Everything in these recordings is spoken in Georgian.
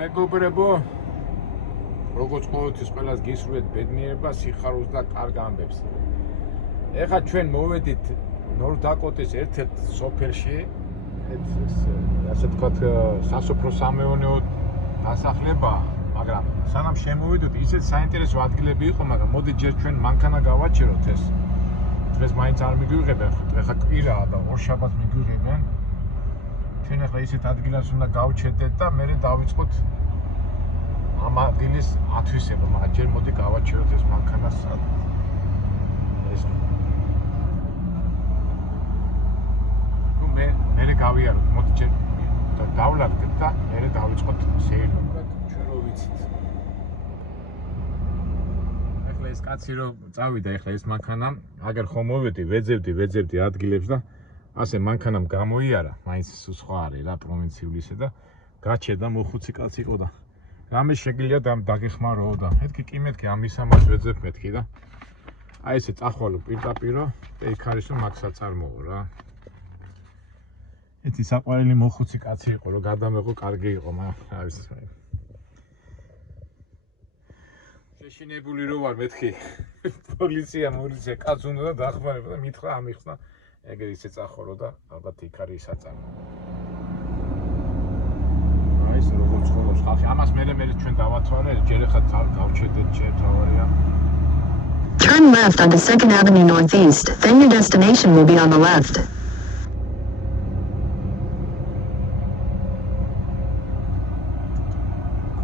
მეგობრებო, როგორც ყოველთვის ყველას გისურვებთ ბედნიერება, სიხარულს და კარგ ამბებს. ეხლა ჩვენ მოვედით ნორდ-დაკოტის ერთ-ერთ სოფელში, ასე ვთქვათ, სასოფლო-სამეურნეო დასახლება, მაგრამ სანამ შემოვიდოთ, ისეთ საინტერესო ადგილები იყო, მაგრამ მოდით ჯერ ჩვენ მანქანა გავაჩეროთ ეს. დღეს მაინც არ მიგვიღებენ, ეხლა კვირაა და ორშაბათს მიგვიღებენ. ჩვენ ახლა ისეთ ადგილას უნდა გავჩერდეთ და მერე დავიწყოთ ამ ადგილის ათვისება, მაგრამ ჯერ მოდი გავაჩეროთ ეს მანქანას. ეს მერე გავიაროთ, მოდი ჯერ დავლაგდეთ და მერე დავიწყოთ სეირნობა, ჩვენ რო ვიცით. ახლა ეს კაცი რო წავიდა, ახლა ეს მანქანა, აგერ ხომ მოვედი, ვეძებდი ადგილებს და ასე მანქანამ გამოიარა, მაინც სხვა არის რა პროვინციული ისე და გაჩერდა მოხუცი კაცი იყო და რამე შეგიძლია დაგეხმაროო და მეთქი კი მეთქი ამის ამას ვეძებ მეთქი და აი ესე წახვალო პირდაპირო და იქ არის რომ მაგ საწარმოო რა. ეთი საყვარელი მოხუცი კაცი იყო რომ გადამეღო კარგი იყო, მაგრამ რა ვიცი შეშინებული რო ვარ მეთქი პოლიცია კაც უნდა დახმარება და მითხრა ამიხსნა ეგრე ისე წახვალო და ალბათ იქ არის საწარმო. აი ეს როგორც ხოლოს ხალხი ამას მერე ჩვენ დავათვალე, ჯერ ახლა გავჩერდეთ ჯერ თავარია. Turn left onto 2nd Avenue Northeast, then your destination will be on the left.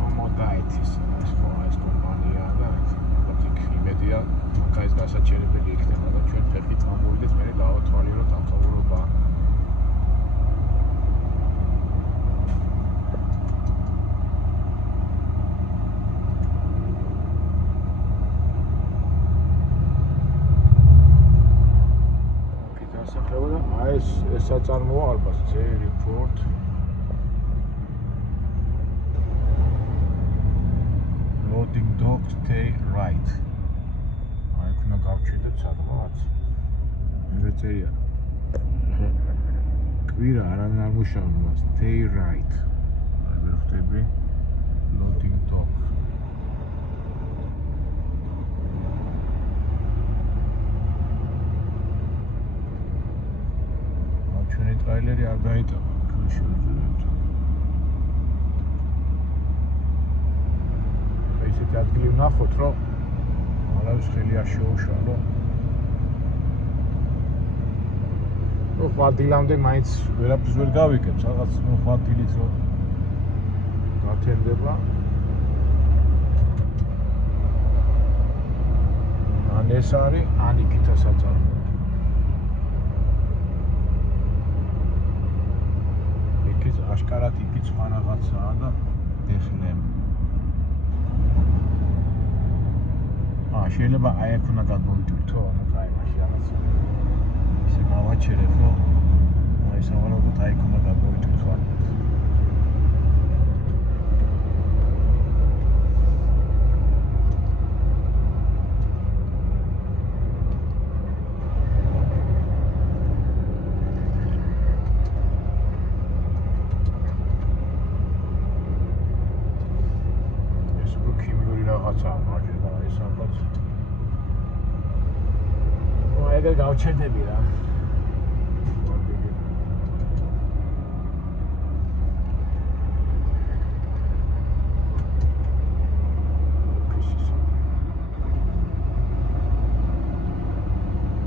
Commodities, ეს კომპანია და ალბათ იმედია მაგას გასაჩერებელი იქნება და ჩვენ ფეხით წამოვიდეთ, მერე დავათვალიეროთ ავტომობილობა. ეს საწარმოა ალბათ J-Report. Loading dock, stay right. აი ქნა გავჩერდეთ სადღაც. მე წერია. კვირა არავინ არ მუშაობდა, stay right. აი ვერ ხვდები loading dock. ჩვენი ტრაილერი არ დაიტოვა, ქუჩში ვიძებთ. ესეთი ადგილი ვნახოთ, რომ არავის ხელი არ შეუშალო. ნუ დილამდე მაინც ვერაფერს ვერ გავიგებ, რაღაც დილით რომ გათენდება. ან ეს არის, ან იქით საწარმო. აშკარად იქით სხვა რაღაცაა და ეხლემ. შეიძლება აი აქ უნდა გადმოვიტვირთო, ანუ აი მაშინ რაღაც ისე გავაჩერებ, რომ აი სავარაუდოდ აი აქ უნდა გადმოვიტვირთო. ეგრე გავჩერდები რა.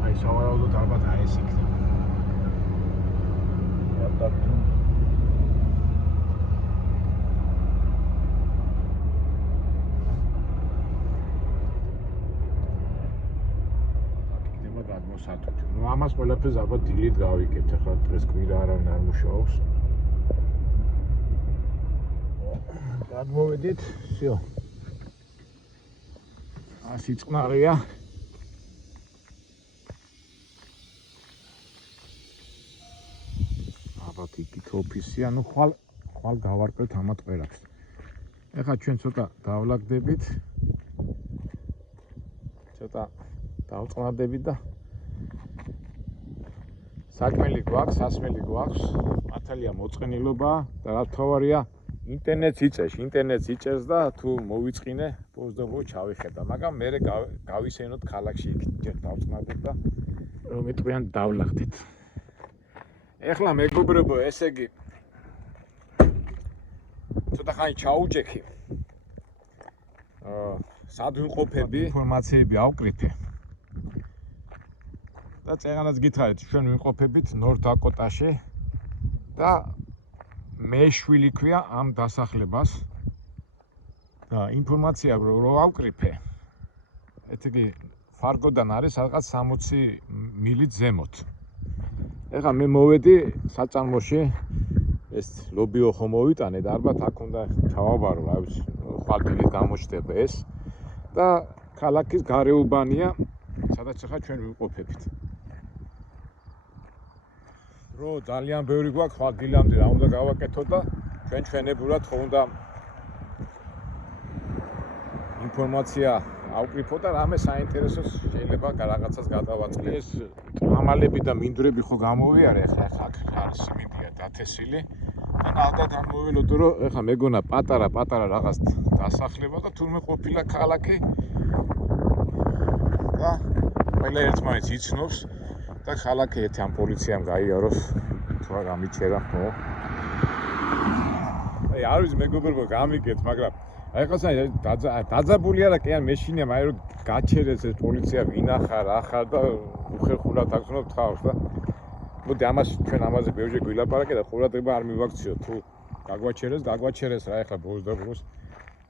აი სავარაუდოდ ალბათ აი ეს იქნება. რატო? ნუ ამას ყველაფერს ალბათ დილით გავიკეთებთ, ახლა დღეს კვირა არავინ არ მუშაობს. გადმოვედით, всё. ასი წყნარია. ალბათ იქით ოფისია, ნუ ხვალ გავარკვევთ ამ ტყერებს. ახლა ჩვენ ცოტა დავლაგდებით. ცოტა დავწყნარდებით და საქმელი გვაქვს, სასმელი გვაქვს, მართალია მოწყენილობა და რა თავარია ინტერნეტს იწევს და თუ მოვიწყინე ბოლოს ჩავიხედა, მაგრამ მე გავისენოთ ქალაქში იქ ჯერ დავწყნარდეთ და რომ იტყვიან დავლახდეთ. ეხლა მეგობრებო, ესე იგი ცოტა ხანი ჩაუჯექი. სად ვიმყოფები, ინფორმაციები ავკრიფე. და წეგანაც გითხარით, ჩვენ ვიმყოფებით ნორთ-დაკოტაში და მეშვილი ქვია ამ დასახლებას. და ინფორმაცია რო ავკრიფე. ესე იგი ფარგოდან არის რაღაც 60 მილით ზემოთ. ეხლა მე მოვედი საწარმოში, ეს ლობიო ხომ მოვიტანე და ალბათ აქ უნდა ჩავაბარო, რა ვიცი, ხვალდილით გამოჩნდება ეს და ქალაქის გარეუბანია, სადაც ახლა ჩვენ ვიმყოფებით. დრო ძალიან ბევრი გვაქვს ხვალდილამდე რა უნდა გავაკეთო და ჩვენებურად ხო უნდა ინფორმაცია ავკრიფო და რამე საინტერესოს შეიძლება რაღაცას გადავაწყდე. ეს ტრამალები და მინდვრები ხო გამოვიარე, ახლა აქ არის სიმინდია დათესილი. და ალბათ არ მოველოდო რომ ეხლა მეგონა პატარა რაღაც დასახლება და თურმე ყოფილა ქალაქი და ყველა ერთმანეთს იცნობს და ქალაქი ერთი ამ პოლიციამ გაიაროს თუ რა გამიჩერა ხო. აი არ ვიცი მეგობრებო გამიგეთ, მაგრამ აი ხა დაძაბული არა კი ან მეშინია, მაგრამ რომ გაჩერეს ეს პოლიცია ვინახარ ახარ და უხერხულად აქცნობ თავს და მოდი ჩვენ ამაზე ბევრჯერ გვილაპარაკე და ყურადღება არ მივაქციო თუ გაგვაჩერეს რა ეხლა ბოლოს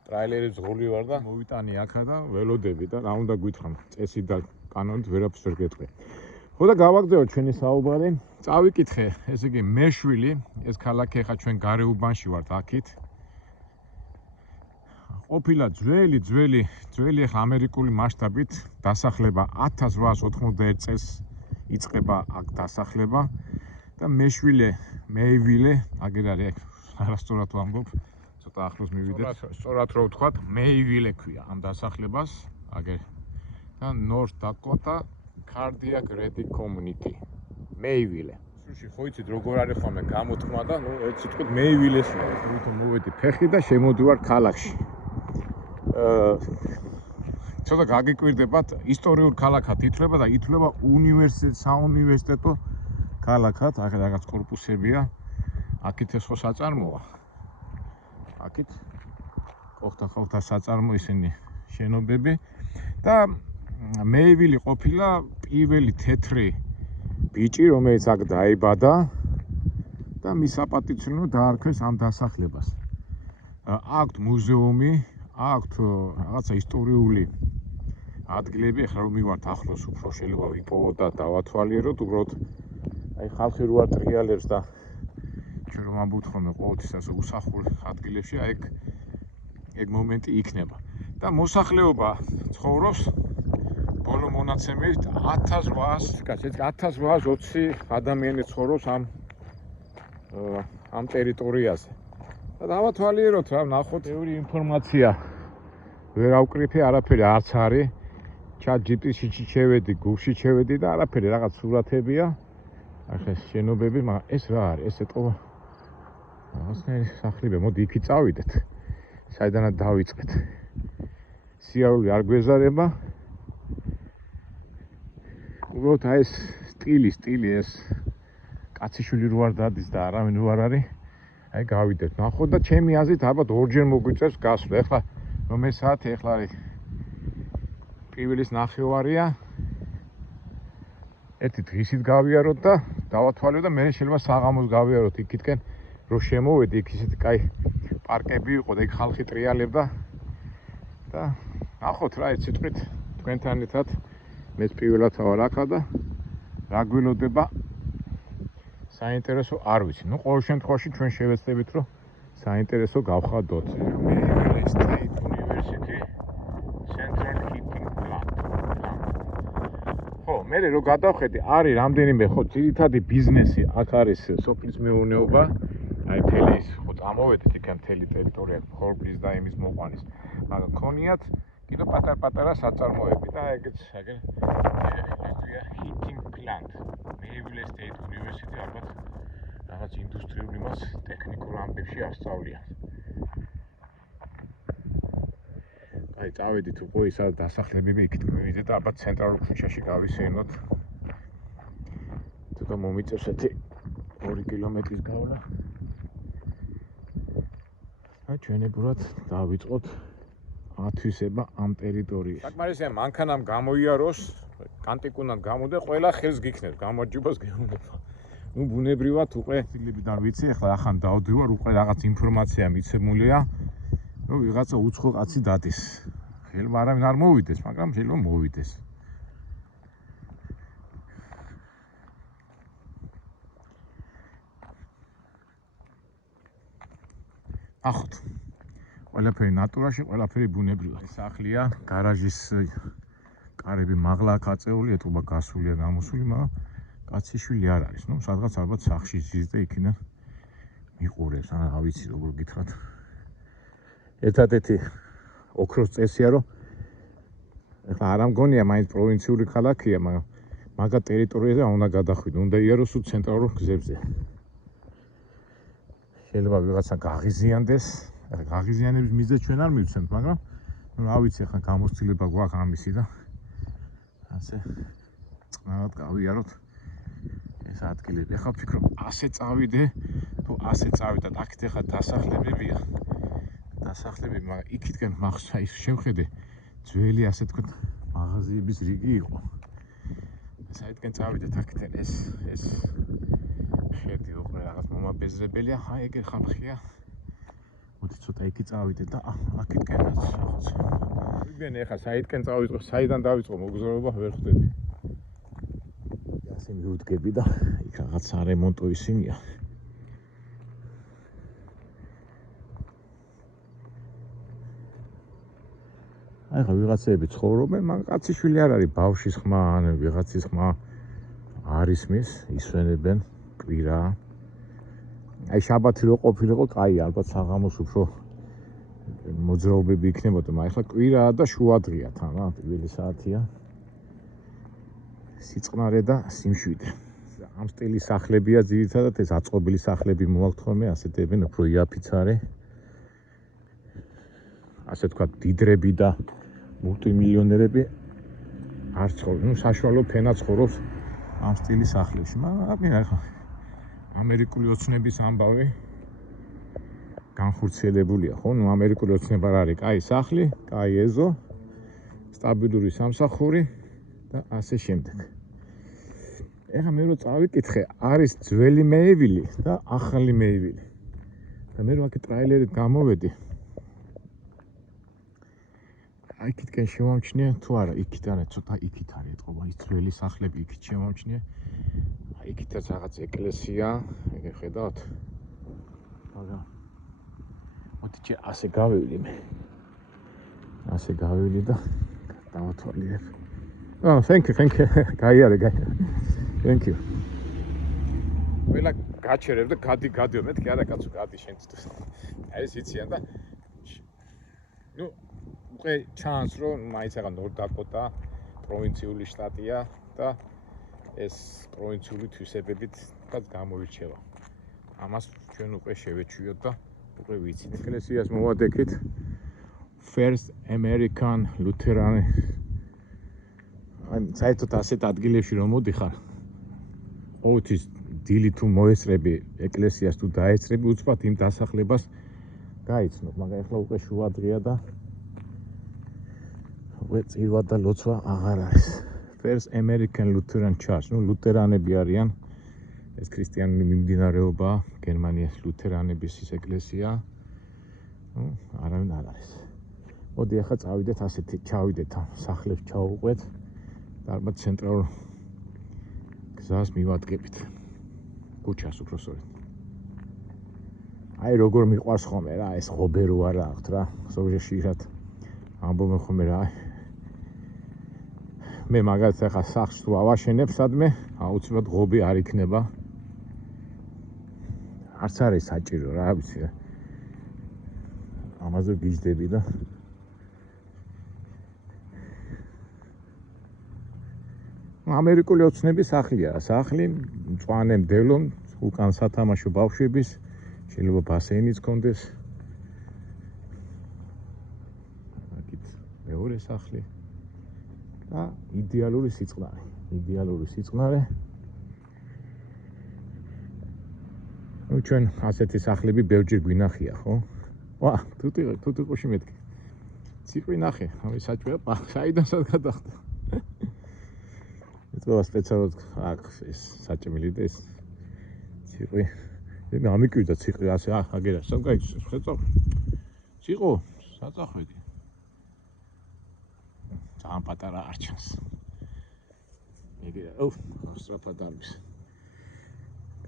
ტრაილერებს ღოლი ვარ და მოვიტანი აქა და ველოდები და რა უნდა გვითხრა წესი და კანონით ვერაფერს ვერ გეტყვი. ხო და გავაგზავნე ჩვენი საუბარი. წავიკითხე, ესე იგი მეშვილი, ეს ქალაქი ახლა ჩვენ გარეუბანში ვართ აქით. ყოფილა ძველი ახლა ამერიკული მასშტაბით დასახლება 1891 წელს იწყება აქ დასახლება და მეივილე, აგერ არის არასწორად ვამბობ, ცოტა ახლოს მივიდეთ. სწორად რო ვთქვათ, მეივილე ქვია ამ დასახლებას, აგერ და North Dakota Cardiac Ready Community. მეივილე. სულში ხო იცით როგორ არის ხოლმე გამოთქმა და ნუ ერთ სიტყვით მეივილეს თვითონ მოვედი ფეხი და შემოდივარ ქალაქში. ცოტა გაგიკვირდებათ, ისტორიულ ქალაქად ითვლება და ითვლება საუნივერსიტეტო ქალაქად, აქ რაღაც კორპუსებია. აქეთ ეს ხო საწარმოა. აქეთ ხოხთა საწარმო ისინი შენობები და მეივილი ყოფილა პირველი თეთრი ბიჭი, რომელიც აქ დაიბადა და მის საპატივცემლო დაარქვეს ამ დასახლებას. აქვთ მუზეუმი, აქვთ რაღაცა ისტორიული ადგილები, ახლა რომ მივართ ახლოს უფრო შეიძლება ვიპოვოთ და დავათვალიეროთ, უბრალოდ აი ხალხი რო არ ტრიალებს და ჩვენ რომ ამბობთ ხოლმე ყოველთვის ასე უსახურ ადგილებში, აი ეგ მომენტი იქნება. და მოსახლეობა ცხოვრობს ბოლო მონაცემებით 1820 ადამიანი ცხოვრობს ამ ტერიტორიაზე. და დავათვალიეროთ რა, ნახოთ ბევრი ინფორმაცია ვერ ავკრიფე, არაფერი არც არის. ChatGPT-ში შევედი, Google-ში შევედი და არაფერი, რაღაც სურათებია. ახლა შენობები, მაგრამ ეს რა არის? ეს ეტყობა რაღაცნაირი სახლებია. მოდი იქით წავიდეთ. საიდანაც დავიწყეთ. სიარული არ გვეზარება. უბრალოდ აი ეს სტილი ეს კაციშვილი რო არ დადის და არავინ რო არ არის. აი გავიდეთ, ნახოთ და ჩემი აზრით ალბათ ორჯერ მოგვიწევს გასვლა. ეხლა რომელი საათი ეხლა არის? პირველის 9:30-ია. ერთი დღისით გავიაროთ და დავათვალოთ და მე შეიძლება საღამოს გავიაროთ იქითკენ რომ შემოვედი, იქ ისეთი კაი პარკები იყო და იქ ხალხი ტრიალებდა და ნახოთ რა ერთ სიტყვით თქვენთან ერთად მეც პირველად ვარ აქა და რა გველოდება საინტერესო არ ვიცი. ნუ ყოველ შემთხვევაში ჩვენ შევეცდებით რომ საინტერესო გავხადოთ. State University Central Heating Plant. ხო, მე რო გადავხედი, არის რამდენიმე ხო ძირითადი ბიზნესი აქ არის სოფლის მეურნეობა. აი თელის ხო წამოვედით იქან თელი ტერიტორია ხორბლის და იმის მოყვანის. მაგრამ ქონიათ კიდე პატარ-პატარა საწარმოები და ეგეც heating plant. Mayville State University ალბათ რაღაც ინდუსტრიულ იმას ტექნიკურ ამბებში ასწავლიან. აი წავედით უკვე ისა დასახლებები იქით მივიდეთ და ალბათ ცენტრალურ ქუჩაში გავისეირნოთ. ცოტა მომიწევს ერთი 2 კილომეტრის გავლა. და ჩვენებურად დავიწყოთ ათვისება ამ ტერიტორიაზე. საკმარისია მანქანამ გამოიაროს, კანტიკუნად გამოდე, ყველა ხელს გიქნებს, გამარჯვებას გეუბნება. ნუ ბუნებრივად უკვე ფილებიდან ვიცი, ახლა ახან დავდივარ, უკვე რაღაც ინფორმაცია მიცემულია, რომ ვიღაცა უცხო კაცი დადის. ხელმა არავინ არ მოვიდეს, მაგრამ შეიძლება მოვიდეს. ახოთ. ყველაფერი ნატურაში, ყველაფერი ბუნებრივად. სახლია, გარაჟის კარები მაღლა აწეული, ეტყობა გასულია, გამოსული, მაგრამ კაციშვილი არ არის. ნუ სადღაც ალბათ სახლში ზის და იქიდან მიყურებს, ან რა ვიცი როგორ გითხრათ. ერთადერთი ოქროს წესია, რომ ეხლა არ ამგონია მაინც პროვინციული ქალაქია, მაგრამ მაგათ ტერიტორიაზე არ უნდა გადახვიდე, უნდა იაროს თუ ცენტრალურ გზებზე. შეიძლება ვიღაცა გაღიზიანდეს, გაღიზიანების მიზეზ ჩვენ არ მივცემთ, მაგრამ ნუ რა ვიცი, ახლა გამოცდილება გვაქვს ამისი და ასე წყნარად გავიაროთ ეს ადგილები. ახლა ვფიქრობ, ასე წავიდე, თუ ასე წავიდეთ, აქეთ ახლა დასახლებებია. დასახლები, მაგრამ იქითკენ მახსოვს ის შევხედე, ძველი ასე თქვა მაღაზიების რიგი იყო. საერთოდ წავიდეთ აქეთენ ეს ხედი უყურე რაღაც მომაბეზრებელია, აი ეგ ხალხია. მოდი ცოტა იქი წავიდე და აქეთკენაც რაღაც. ვიგენ ახლა საერთოდ წავიწყო, საიდან დავიწყო მოგზაურობა ვერ ხვდები. ასე მივუდგები და იქ რაღაც არემონტო ისინია. აი ხა ვიღაცები ცხოვრობენ, მაგრამ კაციშვილი არ არის, ბავშვის ხმა, ან ვიღაცის ხმა არ ისმის, ისვენებენ კვირა. აი შაბათი რო ყოფილიყო, კაი, ალბათ საღამოს უფრო მოძრაობები იქნებოდა, მაგრამ ახლა კვირაა და შუადღეა თან რა, პირველი საათია. სიწყნარე და სიმშვიდე. ამ სტილის სახლებია ძირითადად ეს აწყობილი სახლები მოაქვთ ხოლმე, ასეთებენ უფრო იაფიცარე. ასე თქვა დიდრები და მულტიმილიონერები არ ცხოვრობენ, ნუ საშუალო ფენა ცხოვრობს ამ სტილის სახლებში, მაგრამ ახლა ამერიკული ოცნების ამბავი განხორციელებულია, ხო? ნუ ამერიკული ოცნება რა არის? კაი სახლი, კაი ეზო, სტაბილური სამსახური და ასე შემდეგ. ეხლა მე რო წავიკითხე, არის ძველი მეივილი და ახალი მეივილი. და მე რო აქ ტრაილერით გამოვედი, აი იქითკენ შემომჩნია თუ არა, იქით არა, ცოტა იქით არის ეთყობა, ის ძველი სახლები იქით შემომჩნია. აი იქითაც რაღაც ეკლესია, ეგ ხედავთ. მაგრამ მოდი ასე გავივლი მე. ასე გავივლი და დავათვალიერებ. Oh, thank you. გაიარე. Thank you. ყველა გაჩერებ და გადიო, მეთქი არა კაცო, გადი შენ თვითონ. აი ეს იციან და ნუ უკვე ჩანს რომ მაინც აღარ ნორდ-დაკოტა პროვინციული შტატია და ეს პროვინციული თვისებებით რაც გამოირჩევა. ამას ჩვენ უკვე შევეჩვიოთ და უკვე ვიცით. ეკლესიას მოვადექით First American Lutheran. აი საერთოდ ასეთ ადგილებში რომ მოდიხარ, ყოველთვის დილით თუ მოესწრები ეკლესიას თუ დაესწრები, უცბად იმ დასახლებას გაიცნობ, მაგრამ ახლა უკვე შუადღეა და უკვე წირვა და ლოცვა აღარ არის. First American Lutheran Church, ნუ ლუთერანები არიან, ეს ქრისტიანული მიმდინარეობა, გერმანიის ლუთერანების ის ეკლესია, ნუ არავინ არ არის. მოდი ახლა წავიდეთ ასეთი, ჩავიდეთ ამ სახლებს ჩავუყვეთ და ალბათ ცენტრალურ გზას მივადგებით. ქუჩას უფრო სწორედ. აი როგორ მიყვარს ხოლმე რა, ეს ღობე რო არა აქვთ რა, ზოგჯერ ხშირად ამბობენ ხოლმე რა. მე მაგალითად ახლა სახლს თუ ავაშენებ სადმე, აუცილებლად ღობე არ იქნება. არც არის საჭირო რა, ვიცი რა. ამაზე გიждები და ამერიკული ოცნების სახლია, სახლი მწვანე მდელო, უკან სათამაშო ბავშვების, შეიძლება ბასეინიც კონდეს. ეს სახლი. და იდეალური სიწყნარე. ნუ ჩვენ ასეთი სახლები ბევრჯერ გვინახია, ხო? ვა, თუთიყოში მეთქი. ციყვი ნახე, ამის საჭვია, საიდანაც გადახდა. ეწოვა სპეციალურად აქ ეს საჭმელი და ეს ციყვი. მე ამიკვირდა ციყვი ასე აგერა, სამ გაიწევს, ხედავ. ციყვო, საწახვედი. ძალიან პატარა არჩევს. ეგეა, სწრაფად დარბის.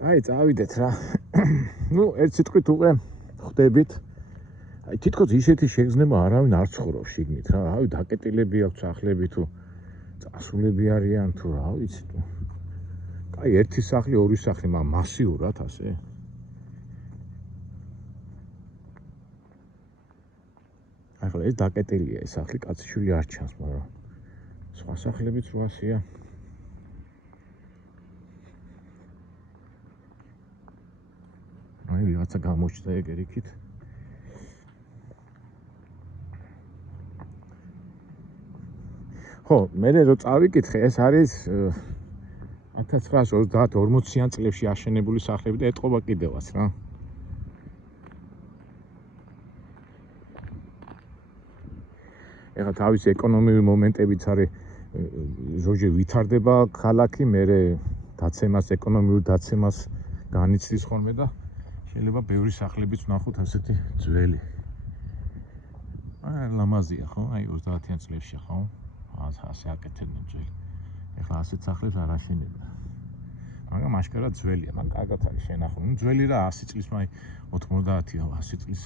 აი, წავიდეთ რა. ნუ ერთ სიტყვით უკვე ხვდებით. აი, თითქოს ისეთი შეგრძნება არავინ არ ცხოვრობს შიგნით რა. რავი, დაკეტილები აქვს სახლები თუ წასულები არიან თუ რა ვიცი თუ. აი, ერთი სახლი, ორი სახლი, მაგრამ მასიურად ასე. ახლა ეს დაკეტილია ეს სახლი, კაციშვილი არ ჩანს, მაგრამ სხვა სახლებიც რო ასეა. აი, ვიღაცა გამოჩნდა ეგერ იქით. ხო, მე რო წავიკითხე, ეს არის 1930-40-იან წლებში აშენებული სახლები და ეტყობა კიდევაც რა. ეხლა თავის ეკონომიური მომენტებიც არის ზოგჯერ ვითარდება ქალაქი, მერე დაცემას, ეკონომიურ დაცემას განიცდის ხოლმე და შეიძლება ბევრი სახლებიც ვნახოთ ასეთი ძველი. აი, ლამაზია ხო? აი 30-იან წლებში ხო? ასე აკეთებდნენ ძველი. ეხლა ასეთ სახლებს არ აშენებენ. მაგრამ აშკარად ძველია, მაგრამ კარგად არის შენახული. ნუ ძველი რა 100 წლის, მაი 90-ია, 100 წლის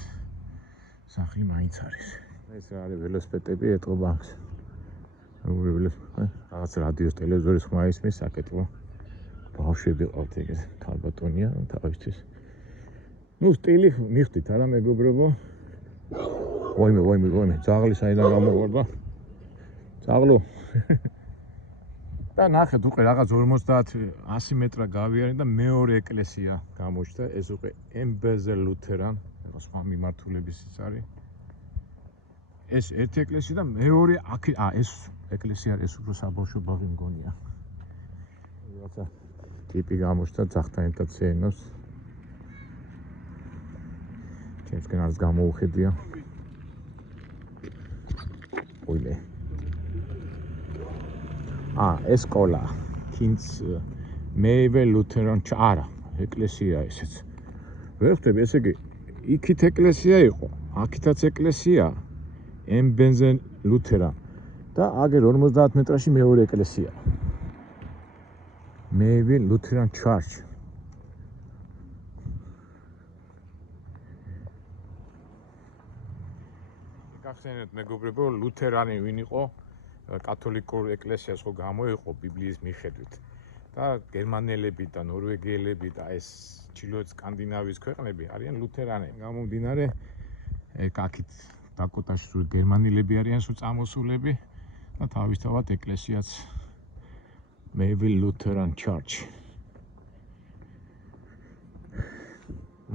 სახლი მაინც არის. ეს რა არის ველოსიპედები ეტყობა აქვს. რაღაც რადიოს ტელევიზორის ხმა ისმის საკეთო. ბავშვები ყავთ ეგეთ, ქალბატონია თავისთვის. ნუ სტილი მიხდით არა მეგობრებო. ვაიმე, ძაღლი საიდან გამოგვარდა? ძაღლო. და ნახეთ უკვე რაღაც 50-100 მეტრა გავიარე და მეორე ეკლესია გამოჩნდა, ეს უკვე ემბეზელ ლუთერან, სხვა მიმართულებისიც არის. ეს ერთი ეკლესია და მეორე აქ ეს ეკლესია ეს უფრო საბავშვო ბაღი მგონია. რაღაცა ტიპი გამოჩნდა ძაღთან ერთად შეენოს. ჩემსკენ არის გამოუხედია. ოილე. ეს სკოლა კინც მეივე ლუთერან არა, ეკლესია ესეც. ვერ ხვდები, ესე იგი იქით ეკლესია იყო, აქითაც ეკლესია. ემბენზენ ლუთერან და აგერ 50 მეტრაში მეორე ეკლესია. მეივე ლუთერან ჩარჩ. გახსენებთ მეგობრებო, ლუთერანი ვინ იყო? კათოლიკურ ეკლესიას ხო გამოიყო ბიბლიის მიხედვით. და გერმანელები და ნორვეგიელები და ეს ჩრდილოეთ სკანდინავიის ქვეყნები არიან ლუთერანები. გამომდინარე, აქეთ დაკოტაში სულ გერმანელები არიან სულ წამოსულები და თავისთავად ეკლესიაც მეივილ ლუთერან ჩარჩ.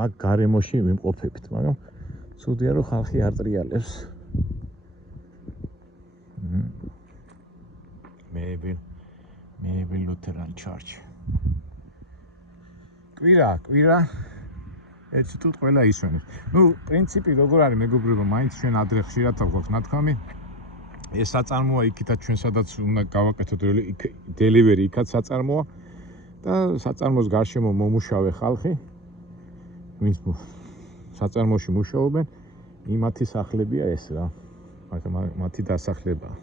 მაგ გარემოში ვიმყოფებით, მაგრამ ცუდია რომ ხალხი არ ტრიალებს. მეივილ ლუთერან ჩარჩ. კვირა έτσι თუ ყველა ისვენებს. ნუ პრინციპი როგორ არის მეგობრებო, მაინც ჩვენ ადრე ხშირად გვაქვს ნათქვამი. ეს საწარმოა იქითაც ჩვენ სადაც უნდა გავაკეთოთ დელივერი იქაც საწარმოა და საწარმოს გარშემო მომუშავე ხალხი, ვინც საწარმოში მუშაობენ, იმათი სახლებია ეს რა. მათი დასახლებაა.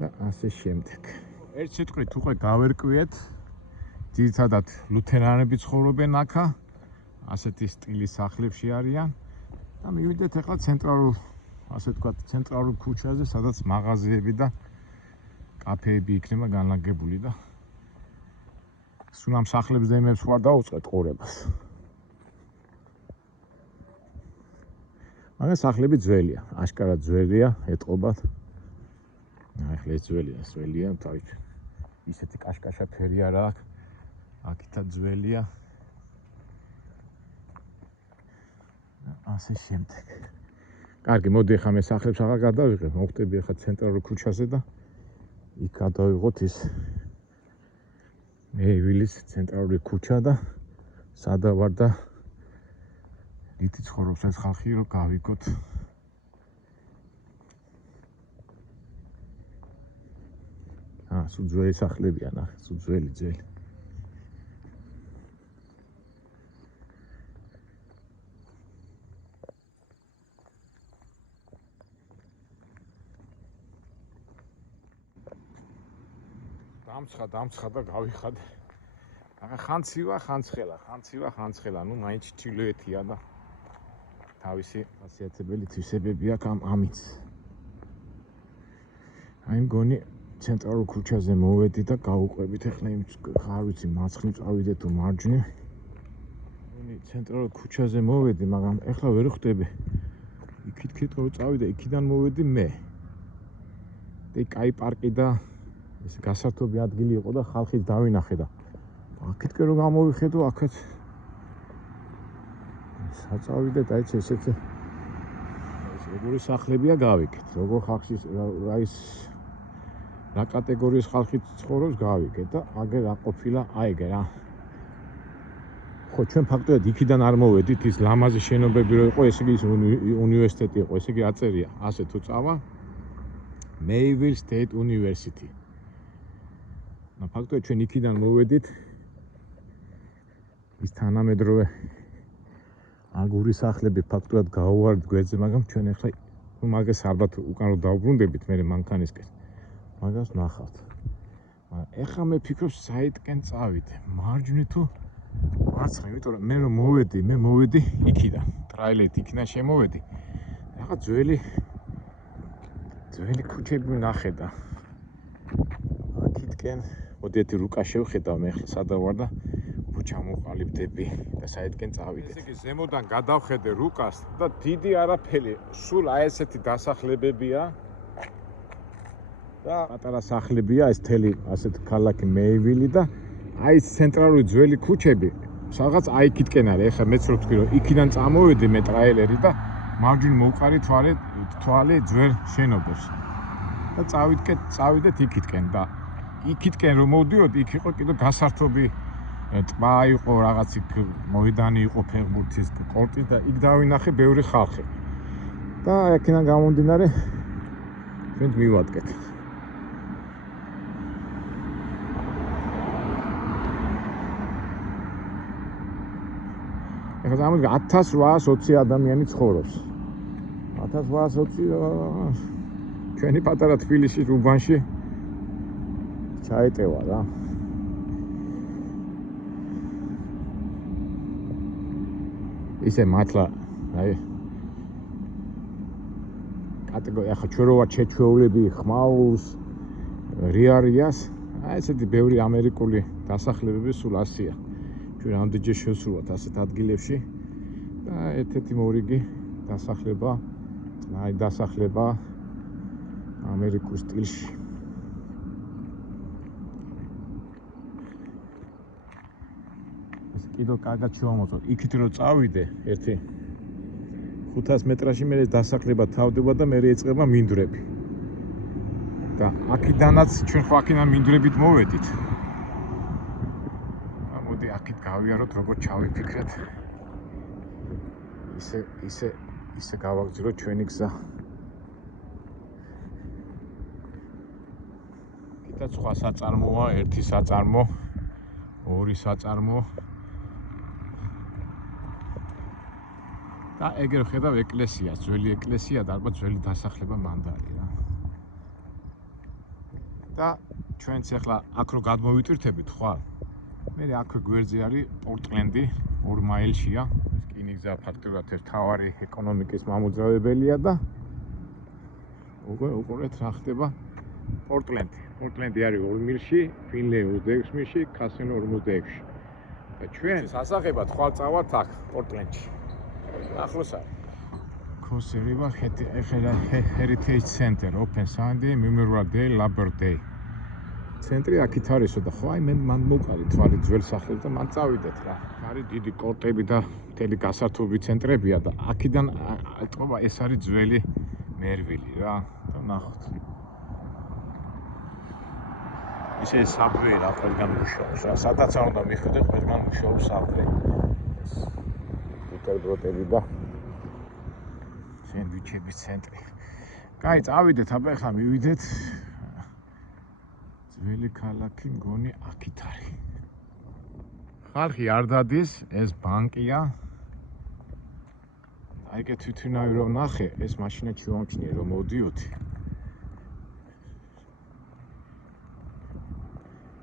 და ასე შემდეგ. ერთ სიტყვით უკვე გავერკვიეთ, ძირითადად ლუთერანები ცხოვრობენ აქა. ასეთი სტილის სახლებში არიან და მივიდეთ ახლა ცენტრალურ, ასე ვთქვათ, ცენტრალურ ქუჩაზე, სადაც მაღაზიები და კაფეები იქნება განლაგებული და სულ ამ სახლებს და იმებს ვარ დაუწყეთ ყურებას. მაგრამ სახლები ძველია, აშკარად ძველია, ეტყობათ. ახლა ეს ძველია, თავით ისეთი კაშკაშა ფერი არა აქვს. აქითაც ძველია. ასე შემდეგ. კარგი, მოდი ახლა მე სახლებს აღარ გადავიღებ, მოვხდები ახლა ცენტრალურ ქუჩაზე და იქ გადავიღოთ ის მეივილის ცენტრალური ქუჩა და სადა ვარ და ითი ცხოვრობს ეს ხალხი, რომ გავიგოთ. სულ ძველი სახლებია, ნახე, სულ ძველი. დამცხა და გავიხადე. ახლა ხანცხელა, ნუ მაინც ჩრდილოეთია და თავისი ხასიათებელი თვისებები აქვს ამის. აი მგონი ცენტრალურ ქუჩაზე მოვედი და გავუყვებით ახლა იმ ხარ ვიცი მარცხნივ წავიდე თუ მარჯვნივ. მგონი ცენტრალურ ქუჩაზე მოვედი, მაგრამ ახლა ვერ ხვდები. იქით რომ წავიდე, იქიდან მოვედი მე. და კაი პარკი და ეს გასართობი ადგილი იყო და ხალხის დავინახე და აქეთკენ რომ გამოვიხედო, აქეთ საწავიდე და ეს ესეთი როგორი სახლებია გავიგეთ, როგორ ხალხი რა კატეგორიის ხალხი ცხოვრობს გავიგეთ და აგერ რა ყოფილა, აიგე რა. ხო, ჩვენ ფაქტობრივად იქიდან არ მოვედით, ის ლამაზი შენობები რო იყო, ესე იგი ის უნივერსიტეტი იყო, ესე იგი აწერია, ასე თუ წავა Mayville State University. ფაქტობრივად ჩვენ იქიდან მოვედით ის თანამედროვე აგურის სახლები ფაქტობრივად გავუვარდით გვერდზე, მაგრამ ჩვენ ახლა მაგას ალბათ უკან რომ დავბრუნდებით მე მანქანისკენ მაგას ნახავთ. მაგრამ ახლა მე ფიქრობ საიტკენ წავიდე, მარჯვნივ თუ მარცხნივ, იმიტომ რომ მე რომ მოვედი იქიდან, ტრაილერით იქიდან შემოვედი. ახლა ძველი ქუჩები ნახე და აქეთკენ მოდიეთი რუკა შევხედავ მე ახლა სადა ვარ და ჩამოყალიბდები და საიტკენ წავიდეთ. ესე იგი ზემოდან გადავხედე რუკას და დიდი არაფერი, სულ აი ესეთი დასახლებებია და პატარა სახლებია, ეს თელი ასეთ ქალაქი მეივილი და აი ეს ცენტრალური ძველი ქუჩები, სადღაც აი იქითკენ არის. ეხლა მეც რო ვთქვი, რომ იქიდან წამოვედი მე ტრაილერი და მარჯვნივ მოვყარი თვალე ძველ შენობებს. და წავიდეთ იქითკენ და იქითკენ რომ მოვდიოდ, იქ იყო კიდე გასართობი ტბა იყო, რაღაც იქ მოედანი იყო ფეხბურთის კორტი და იქ დავინახე ბევრი ხალხი. და აქედან გამომდინარე ჩვენ მივადგეთ. ეხლა ამით 1820 ადამიანი ცხოვრობს. 1820 ჩვენი პატარა თბილისის უბანში ჩაეტევა რა. ისე მართლა აი კატეგორია ახლა ჩვენ რო ვარ ჩეჩვეულები ხმაურს რიარიას, აი ესეთი ბევრი ამერიკული დასახლებები სულ ასია. ჩვენ ამდენჯერ შევსრულოთ ასეთ ადგილებში და ერთ-ერთი მორიგი დასახლება, აი დასახლება ამერიკულ სტილში. კიდევ კარგად შევამოწმოთ. იქით რო წავიდე ერთი 500 მეტრაში მე დასახლება თავდება და მე ეწყება მინდვრები. და აქიდანაც ჩვენ ხო აქედან მინდვრებით მოვედით. მოდი აქით გავიაროთ, როგორ ჩავიფიქრეთ. ისე გავაგზავნოთ ჩვენი გზა. კიდაც სხვა საწარმოა, ერთი საწარმო, ორი საწარმო. და ეგრე ვხედავ ეკლესიას, ძველი ეკლესია და ალბათ ძველი დასახლება მანდარი რა. და ჩვენც ახლა აქ რო გადმოვიტვირთებით ხვალ. მე აქ გვერდზე არის პორტლენდი, 2 მაილშია. ეს რკინიგზა ფაქტობრივად მთავარი ეკონომიკის მამოძრავებელია და უყურეთ რა ხდება პორტლენდი. პორტლენდი არის 2 მილში, ფინლე 26 მილში, კასინო 56-ში. და ჩვენ სასახებად ხვალ წავართ აქ პორტლენდში. ახლოს არის Cross River Heritage Center, Open Sunday, Memorial Day, Labor Day. ცენტრი აქით არისო და ხო აი მან მოკალი თვალი ძველ სახელს და მან წავიდეთ რა. არის დიდი კორტები და მთელი გასართობი ცენტრებია და აქედან ეტყობა ეს არის ძველი მერვილი რა და ნახოთ. ისე საბვე რა ყველგან მუშაობს რა. სადაც არ უნდა მიხვიდე ყველგან მუშაობს საბვე. ეს ბუტერბროტები და სენდვიჩების ცენტრი. კაი, წავიდეთ, აბა ახლა მივიდეთ. ძველი ქალაქი მგონი აქით არის. ხალხი არ დადის, ეს ბანკია. აი ეგ თვითონავი რომ ნახე, ეს მაშინა ჩივამჩნიე რომ მოდიოდი.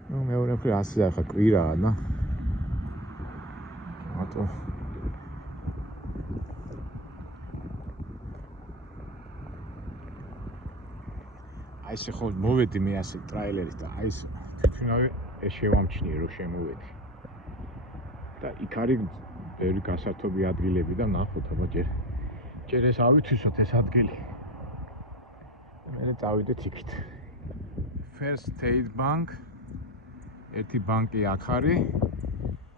ნუ მეორე მხრივ ასე ახლა კვირაა და მარტო აი ესე ხო მოვედი მე ასე ტრაილერით და აი ეს თვითონავი ეს შევამჩნიე რომ შემოვედი. და იქ არის ბევრი გასართობი ადგილები და ნახოთ აბა ჯერ ეს ავითვისოთ ეს ადგილი. მე წავიდეთ იქით. First State Bank ერთი ბანკი აქ არის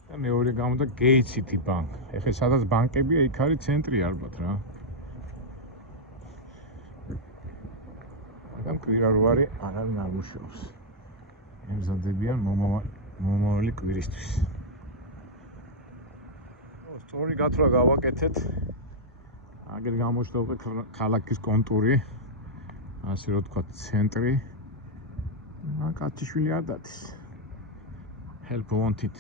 და მეორე გამოდა Gate City Bank. ეხლა სადაც ბანკებია, იქ არის ცენტრი ალბათ რა. მაგრამ კვირა რო არის, არავინ არ მუშაობს. ემზადებიან მომავალი კვირისთვის. სწორი გათვლა გავაკეთეთ. აგერ გამოჩნდა ქალაქის კონტური. ასე რომ თქვა ცენტრი. კაციშვილი არ დადის. Help wanted.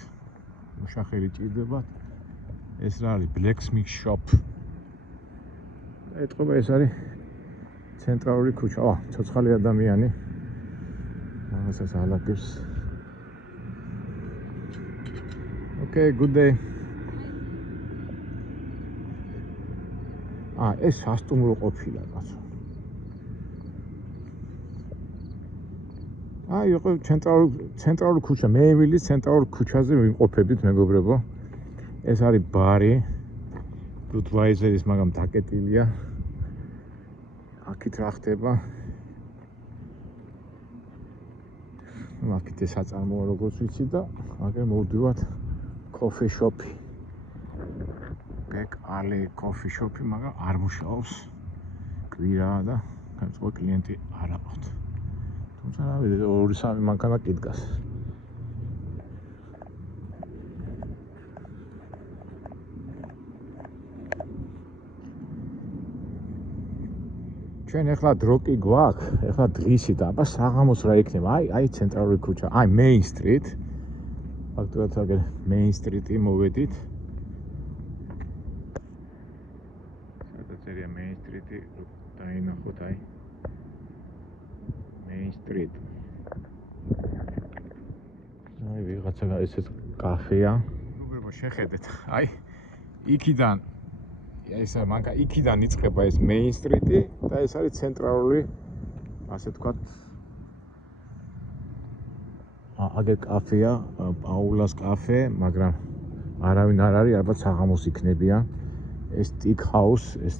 მუშახელი ჭირდებათ. ეს რა არის? Blacksmith shop. ეტყობა ეს არის ცენტრალური ქუჩა. ცოცხალი ადამიანი. მაგასაც ალაგებს. Okay, good day. ეს სასტუმრო ყოფილა კაცო. იყო ცენტრალური ქუჩა, მეევილის ცენტრალურ ქუჩაზე ვიმყოფებით მეგობრებო. ეს არის ბარი. Budweiser-ის მაგრამ დაკეტილია. აქეთ რა ხდება? აქეთ ეს საწარმოა როგორც ვიცი და აგერ მოვდივართ coffee shop-ი. Back Alley coffee shop-ი, მაგრამ არ მუშაობს. კვირაა და განსხვავებული კლიენტი არ აყავთ. თუმცა რა ვიცი, 2-3 მანქანა კი დგას. ჩვენ ახლა დრო კი გვაქვს, ახლა დღისი და აბა საღამოს რა იქნება? აი ცენტრალური ქუჩა, აი Main Street. ფაქტობრივად აგერ Main Street-ი მოვედით. სერია Main Street-ი დაინახოთ აი Main Street. აი ვიღაცა ესეც კაფეა. მეგობრებო შეხედეთ. აი იქიდან ესა მანქანა იქიდან იწყება ეს Main Street-ი და ეს არის ცენტრალური ასე თქვა აგერ კაფეა, პაულას კაფე, მაგრამ არავინ არ არის, ალბათ საღამოს იქნებია. ეს Stick House, ეს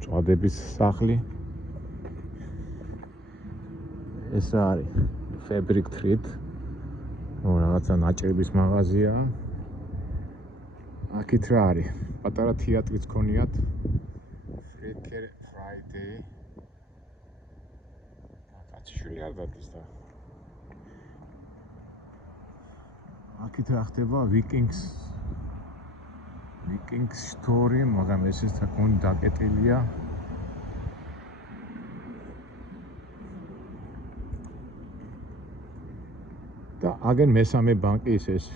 წვადების სახლი. ეს არის Fabric Trade. რაღაცა ნაჭრების მაღაზია. აქეთ რა არის? პატარა თეატრიც ქონიათ. Freaker Friday. კაციშვილი არ დადის და აქეთ რა ხდება? Vikings story, მაგრამ ესეც თქონი დაკეტილია. და აგენ მესამე ბანკი ეს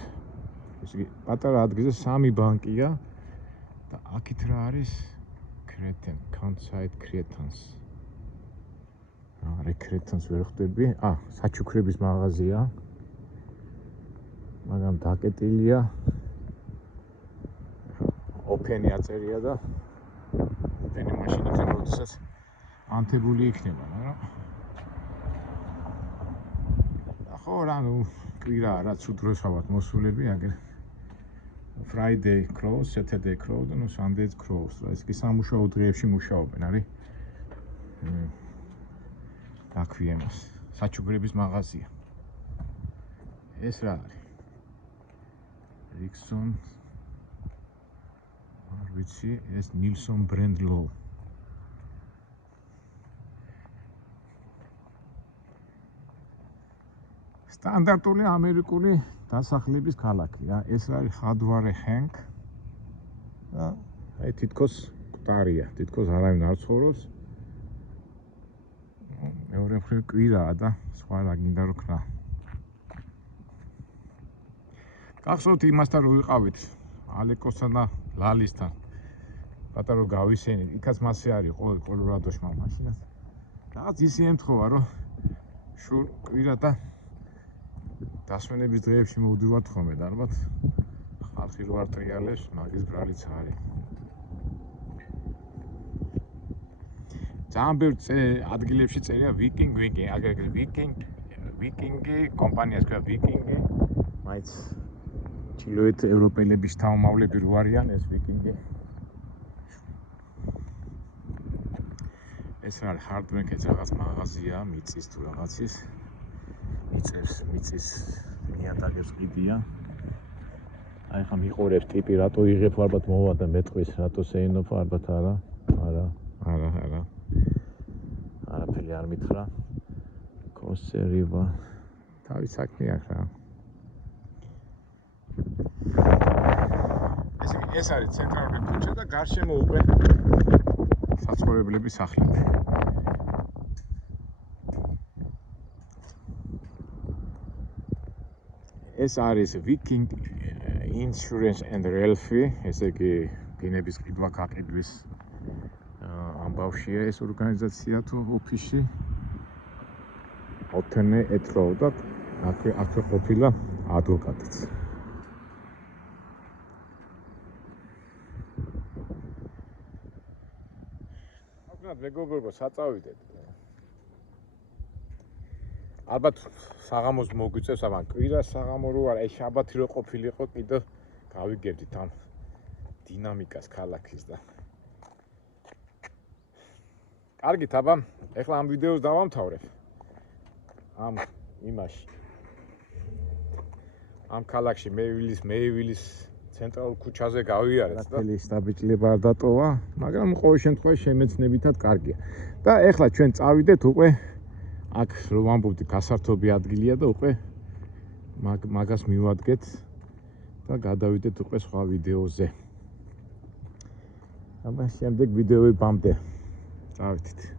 პატარა ადგილზე 3 ბანკია და აქეთ რა არის? Cretan, Kansai Cretans. Cretans ვერ ხვდები. საჩუქრების მაღაზია. მაგრამ დაკეტილია. Open-ი აწერია და Open-ი მაშინაც როდესაც ანთებული იქნება, მაგრამ ხო რა ნუ კვირა რაც უდროს ხავართ მოსულები აგერ Friday close, Saturday close, and Sunday close. ეს კი სამუშაო დღეებში მუშაობენ, არის? აქვიემას საჩუქრების მაღაზია. ეს რა არის? Rickson არ ვიცი, ეს Nilsson brand low. სტანდარტული ამერიკული დასახლების ქალაქია. ეს არის ხადვარე ჰენკ. და აი თითქოს მკვდარია, თითქოს არავინ არ ცხოვრობს. მეორე მხრივ კვირაა და სხვა რა გინდა რომ ქნა. გახსოვთ იმასთან რომ ვიყავით ალეკოსთან და ლალისთან. პატარა რომ გავისენით, იქაც მასე არის კოლორადოში მაშინაც. რაღაც ისე ემთხოვა რომ შურ კვირა და დასვენების დღეებში მოვდივართ ხოლმე და ალბათ ხალხი რო არ ტრიალებს, მაგის ბრალიც არის. ძალიან ბევრ ადგილებში წერია ვიკინგი, აგრეთვე ვიკინგი, კომპანიას ქვია ვიკინგი. მაინც ჩრდილოეთ ევროპელების თავმავლები რო არიან ეს ვიკინგი. ეს არის ჰარდვერკის რაღაც მაღაზია, მიწის თუ რაღაცის. მიწის ნიადაგებს ყიდია. აი ხა მიყურებს ტიპი რატო იღებ ალბათ მოვა და მეტყვის რატო შეინოფა ალბათ არა. არაფერი არ მითხრა. კოსერივა თავის საქმე აქვს რა. ეს არის ცენტრალური ქუჩა და გარშემო უკვე საცხოვრებლების სახლები. ეს არის Viking Insurance and Realty, ესე იგი გინების ყიდვა გაყიდვის ამბავშია ეს ორგანიზაცია თუ ოფისი. ოთენე ეთროვდა აქვე ყოფილა ადვოკატიც. აკრად მეგობრებო, საწავიდეთ. ალბათ საღამოს მოგვიწევს, აბა კვირა საღამო რო არა, აი შაბათი რო ყოფილიყო, კიდევ გავიგებდით ამ დინამიკას ქალაქის და კარგით, აბა, ეხლა ამ ვიდეოს დავამთავრებ. ამ ქალაქში მეივილის ცენტრალურ ქუჩაზე გავიარეთ და თელი სტაბიჭლება არ დატოვა, მაგრამ ყოველ შემთხვევაში შემეცნებითად კარგია. და ეხლა ჩვენ წავიდეთ უკვე აქ რომ ვამბობდი გასართობი ადგილია და უკვე მაგას მივადგეთ და გადავიდეთ უკვე სხვა ვიდეოზე. აბა შემდეგ ვიდეოებამდე წავიდეთ.